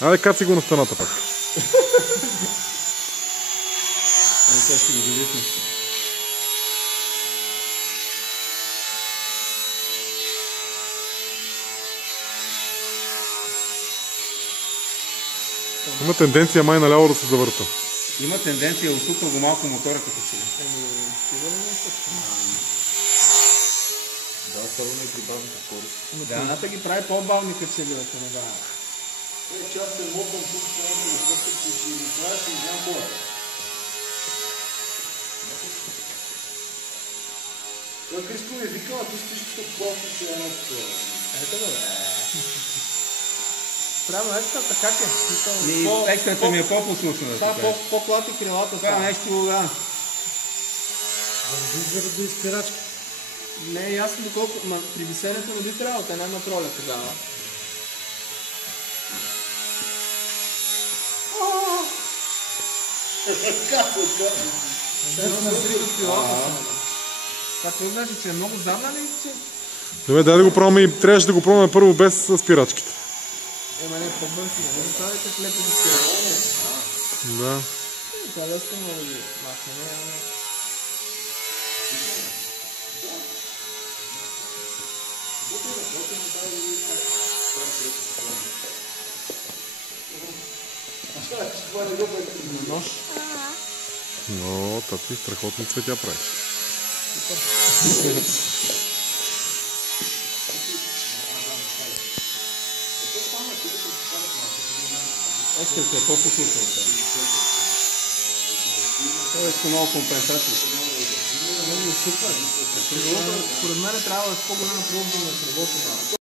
Айде, каци го на стената пак. Сега ще го видите. Има тенденция май наляво да се завърта. Има тенденция, усуква го малко мотора като че. Да, особено и при бавната скорост. Цената ги прави по-бавни като че ли да се набавя. Че аз се мокам тук, това да го пускам, че ще ги направя, ще ги знам хора. Той Христо ми е викал, а ти всичко просто ще е едно такова. Ето да бе. Правилно, екстрата как е? Екстрата ми е по-послушна. Това по-клати крилата. Това е нещо, да. Заради спирачки. Не е ясно доколко, при висенето не би трябвало, те нямат роля тогава. Това значи, че е много задна ли? Добре, дай да го пробваме и трябваше да го пробваме първо без спирачките. Ема не, по-бързи, не оставите в леко висенето. Да. Това е лесно много ги махне, ама... Нож. Но, тати, страхотни цветя правиш. Екстрата е по-послушна. Това е много компенсация. Според мен трябва да е с по-голяма прилога на крилото.